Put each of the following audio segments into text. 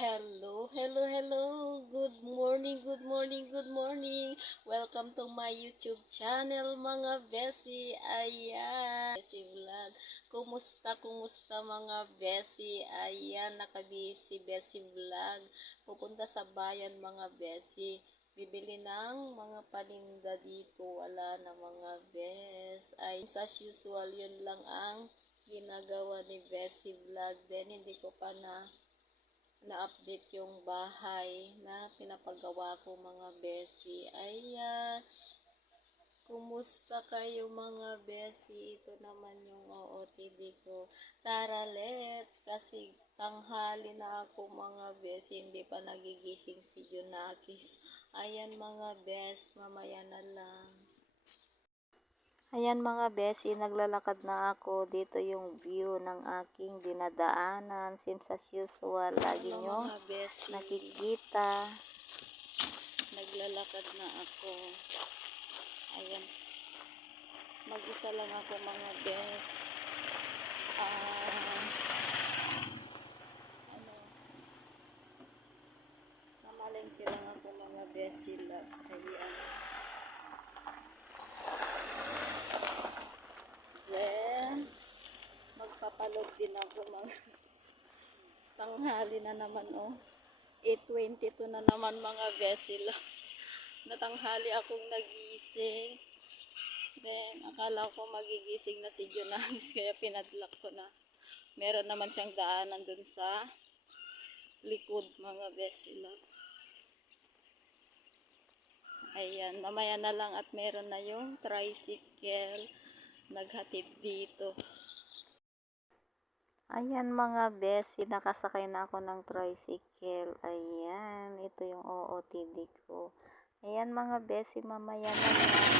Hello, hello, hello. Good morning, good morning, good morning. Welcome to my YouTube channel, mga besi. Ayan, besi vlog. Kumusta mga besi? Ayan, nakabisi besi vlog. Pupunta sa bayan, mga besi. Bibili ng mga paninda dito. Wala na, mga bes. Ay, as usual, yun lang ang ginagawa ni Besi Vlog. Then, hindi ko pa na-update yung bahay na pinapagawa ko, mga besi. Ayan. Kumusta kayo, mga besi? Ito naman yung OOTD ko. Tara, let's. Kasi tanghali na ako, mga besi. Hindi pa nagigising si Junakis. Ayan, mga bes. Mamaya na lang. Ayan, mga besi, naglalakad na ako. Dito yung view ng aking dinadaanan. Since as usual, lagi nyo nakikita. Naglalakad na ako. Ayan. Mag-isa lang ako, mga bes. Namalengke lang ako, mga besi loves. Ayan. Then, magpapalog din ako, mga tanghali na naman, 8:22 na naman, mga besilos. Natanghali akong nagising. Then, akala ko magigising na si Jonas, kaya pinadlock ko na. Meron naman siyang daanan dun sa likod, mga besilos. Ayan, mamaya na lang at meron na yung tricycle naghatid dito. Ayan, mga besi, nakasakay na ako ng tricycle. Ayan, ito yung OOTD ko. Ayan, mga besi, mamaya na lang.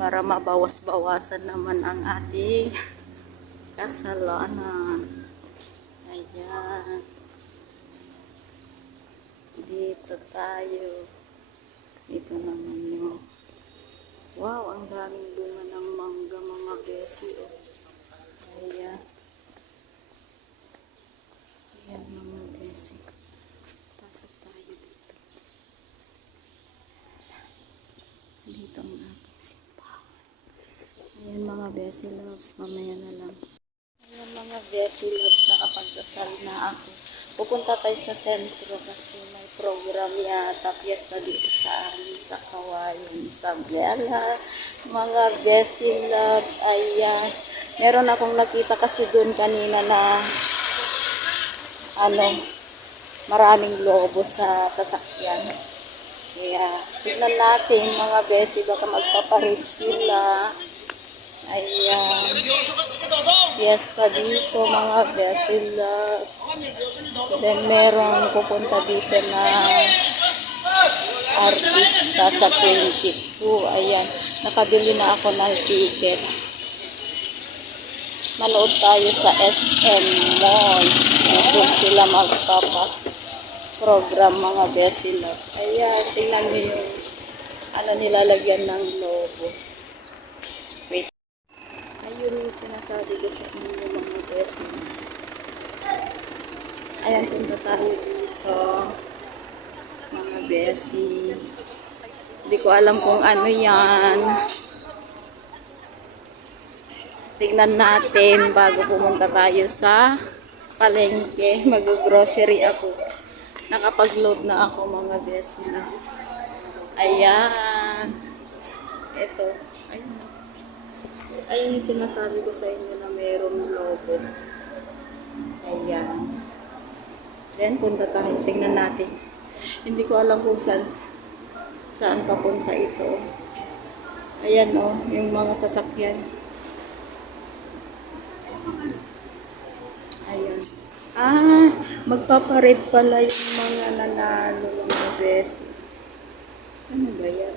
Para mabawas-bawasan naman ang ating kasalanan. Ayan. Dito tayo. Dito naman yung wow, ang daming bunga ng mangga, mga besi. Ayan. Ayan, mga besi. Pasok tayo dito. Dito ang ating simbahan. Ayan, mga besi loves, mamaya na lang. Ayan, mga besi loves, nakapagdasal na ako. Pupunta tayo sa sentro kasi may program yata, piyesta dito sa amin, sa Kawayan, Isabela. Mga besi loves, ayan. Meron akong nakita kasi doon kanina na maraming lobo sa sasakyan. Kaya, tignan natin, mga besi, baka magpaparade sila. Ayan. Fiesta dito, mga besi loves. Then, merong pupunta dito na artista sa 22. Ayan. Nakabili na ako ng ticket. Manood tayo sa SM Mall. Doon sila magpapa-program, mga besi loves. Ayan. Tingnan niyo yung nilalagyan ng logo. Wait. Ayun yung sinasabi ko sa inyo, mga besi. Ayan, punta tayo dito, mga besi. Hindi ko alam kung ano yan. Tignan natin bago pumunta tayo sa palengke. Mag-grocery ako. Nakapag-load na ako mga business. Ayan. Ito. Ayun. Ayun yung sinasabi ko sa inyo na mayroong logo. Ayan. Then, punta tayo. Tingnan natin. Hindi ko alam kung saan papunta ito. Ayan o, yung mga sasakyan. Ayan. Magpapared pala yung mga nanalo ng mga beses. Ano ba yan?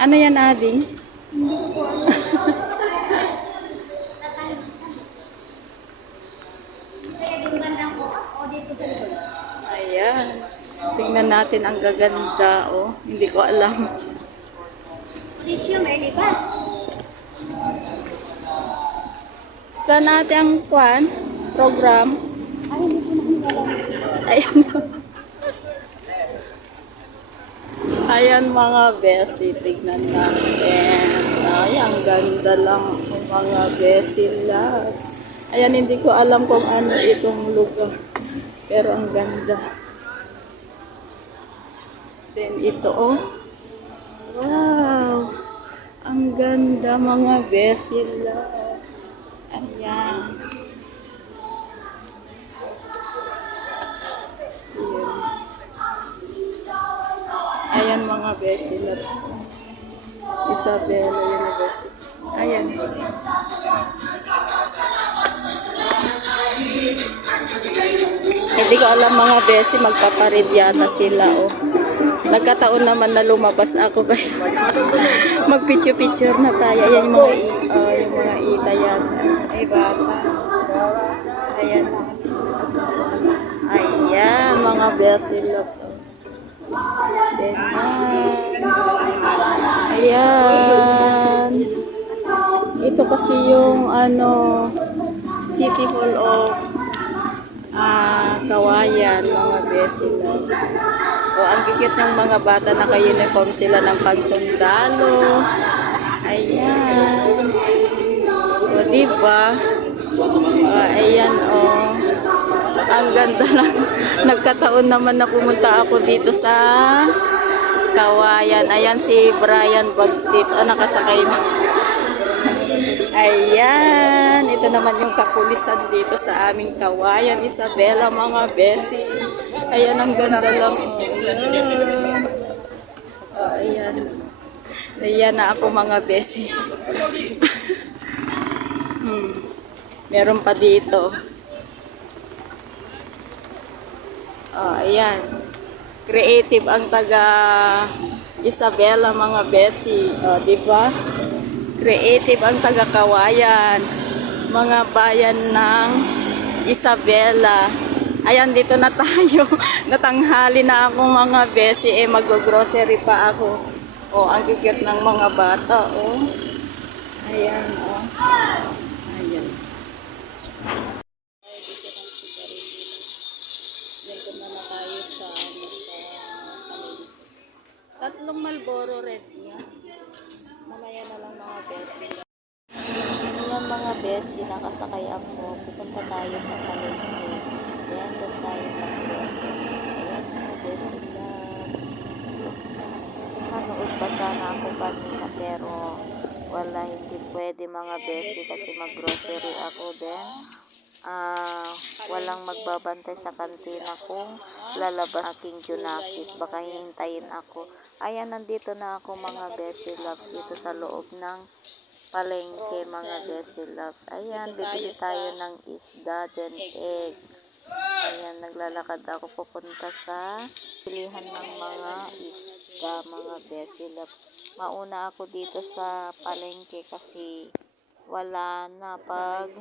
Ano yan, Ading? Ayan. Tingnan natin ang gaganda, oh. Hindi ko alam. Saan natin ang kwan? Program? Ayan. Ayan mga besi. Tignan natin. Ay, ang ganda lang ng mga besi loves. Ayan, hindi ko alam kung ano itong lugar. Pero ang ganda. Then ito, oh. Wow! Ang ganda mga besi loves. Ayan. Ayan mga besi loves. Isabela University. Ayan. Hindi ko alam mga besi, magpaparid yata sila, oh. Nagkataon naman na lumabas ako kaya mag-picture-picture na tayo. Ayan yung mga ita yan. Ay, bata. Ayan. Ayan, mga besi loves, oh. Then, ayan. Ito kasi yung City Hall of Kawayan, mga besi loves. So, ang kikit ng mga bata, naka-uniform sila ng pagsundalo. Ayan. O, diba? Ayan, oh. Ang ganda lang. Nagkataon naman na pumunta ako dito sa Kawayan. Ayan si Brian Bagtit. Nakasakay na. Ayan. Ito naman yung kapulisan dito sa aming Kawayan. Isabela, mga besi. Ayan, ang ganda lang. Ayan. Ayan na ako mga besi. Meron pa dito. Ayan. Creative ang taga Isabela, mga besi. Diba? Creative ang taga Kawayan. Mga bayan ng Isabela. Ayan, dito na tayo. Natanghali na ako mga besi. Mag-grocery pa ako. Ang kikit ng mga bata. Ayan, Ayan. Dito na tayo sa tatlong Marlboro Red nga. Mamaya na lang mga besi. Ayan mga besi, nakasakay ako. Pupunta tayo sa palengke. Ayan, doon tayo mag-grocery. Ayan mga besi loves. Manood pa sana ako kanina pero wala, hindi pwede mga besi kasi mag-grocery ako din. Walang magbabantay sa kantina kung lalabas aking Junakis, baka hihintayin ako. Ayan, nandito na ako mga besi loves dito sa loob ng palengke mga besi loves. Ayan, bibili tayo ng isda then egg. Ayan, naglalakad ako papunta sa pilihan ng mga isda mga besi loves. Mauna ako dito sa palengke kasi wala na pag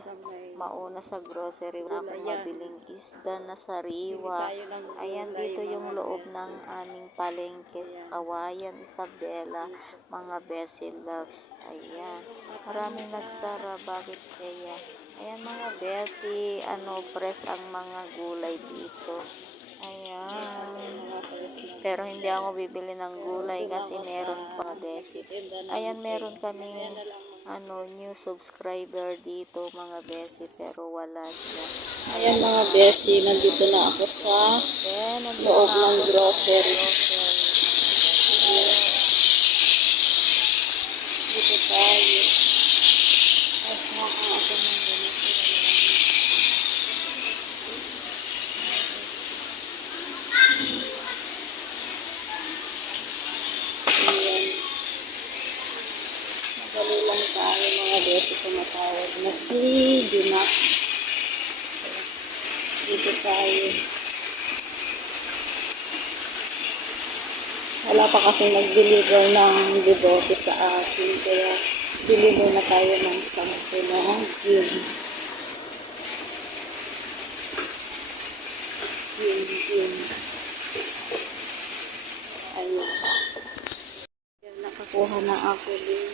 mauna sa grocery. Wala akong mabiling isda na sariwa. Ayan, dito yung loob ng aming palengke sa Kawayan, Isabela, mga besi loves. Ayan, maraming nagsara. Bakit kaya? Ayan mga besi, fresh ang mga gulay dito. Ayan. Pero hindi ako bibili ng gulay kasi meron pa besi. Ayan, meron kaming new subscriber dito mga besi, pero wala siya. Ayan mga besi, nandito na ako sa Then, nandito loob na ng ako sa grocery. grocery. Dito tayo. Ay, mukha ako ng ganito. Ayan. Madali lang tayo mga besi, tumatawag na si Junax. Dito tayo. Wala pa kasi nag-deliver ng debote sa akin, kaya deliver na tayo ng 10 ng gin. Gin. Ayun. Yan, nakakuha na ako din.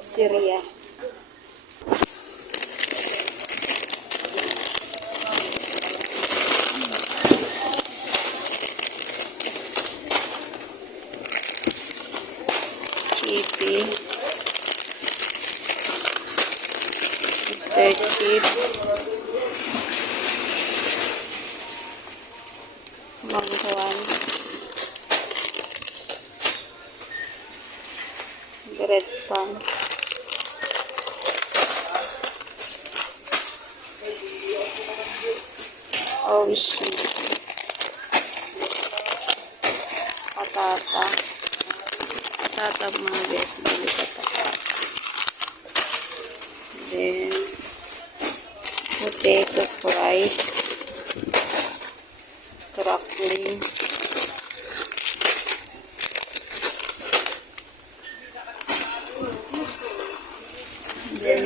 Syria. Chippy. Mr. Chip. Manghuan. Bread pan. Oishi. Patata. Patata mga besi. Dali patata. Then, potato fries. Cracklings. Then,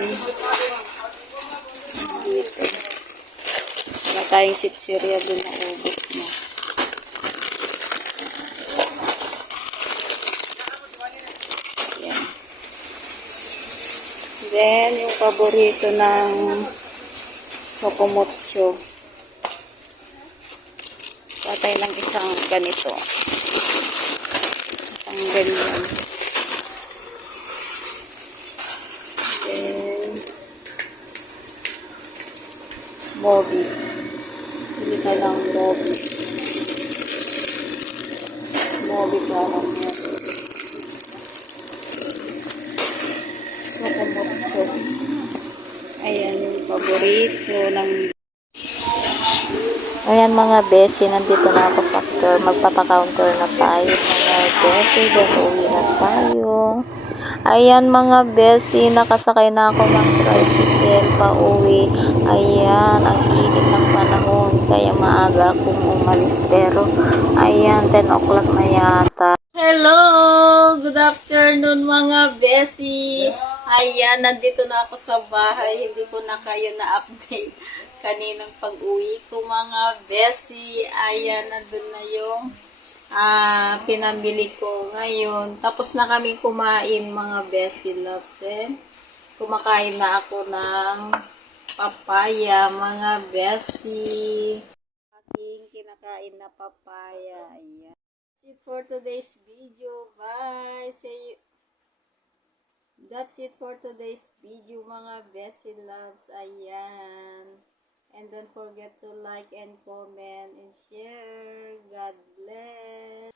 dito. Wala tayong sitsirya doon na ubos na. Yan. Then, yung paborito ng Chocomocho. Patay lang isang ganito. Isang ganyan. Then, Mobi. Hindi ka lang Mobi. Mobi ka lang yan. Chocomocho. Ayan yung paborito ng... Ayan mga besi, nandito na ako sa counter. Magpapa-counter na tayo mga besi. Then uwi na tayo. Ayan mga besi, nakasakay na ako ng tricycle pa uwi. Ayan, ang init ng panahon. Kaya maaga akong umalis. Pero ayan, 10 o'clock na yata. Hello! Good afternoon mga besi! Ayan, nandito na ako sa bahay. Hindi ko na kayo na-update kaninang pag-uwi ko mga besi. Ayan, nandun na yung pinamili ko ngayon. Tapos na kami kumain mga besi loves. Then, kumakain na ako ng papaya mga besi. Aking kinakain na papaya. Ayan. That's it for today's video. Bye! See you. That's it for today's video mga besi loves. Ayan. And don't forget to like and comment and share. God bless.